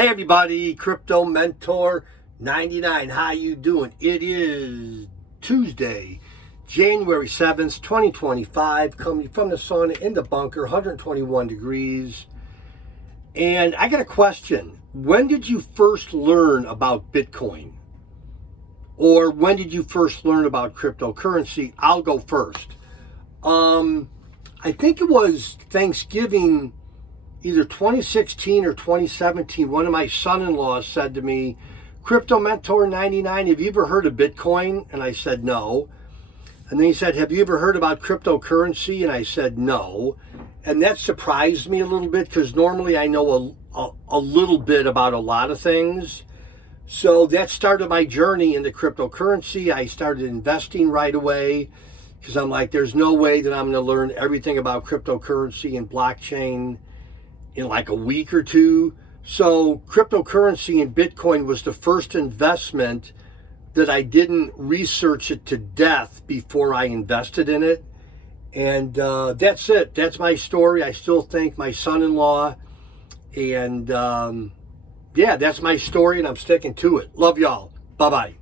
Hey everybody, Crypto Mentor 99. How you doing? It is Tuesday, January 7th, 2025, coming from the sauna in the bunker, 121 degrees. And I got a question. When did you first learn about Bitcoin? Or when did you first learn about cryptocurrency? I'll go first. I think it was Thanksgiving, either 2016 or 2017, one of my son-in-laws said to me, Crypto Mentor 99, have you ever heard of Bitcoin? And I said, no. And then he said, have you ever heard about cryptocurrency? And I said, no. And that surprised me a little bit because normally I know a little bit about a lot of things. So that started my journey into cryptocurrency. I started investing right away because I'm like, there's no way that I'm going to learn everything about cryptocurrency and blockchain in like a week or two. So cryptocurrency and Bitcoin was the first investment that I didn't research it to death before I invested in it. And that's it. That's my story. I still thank my son-in-law. And yeah, that's my story and I'm sticking to it. Love y'all. Bye-bye.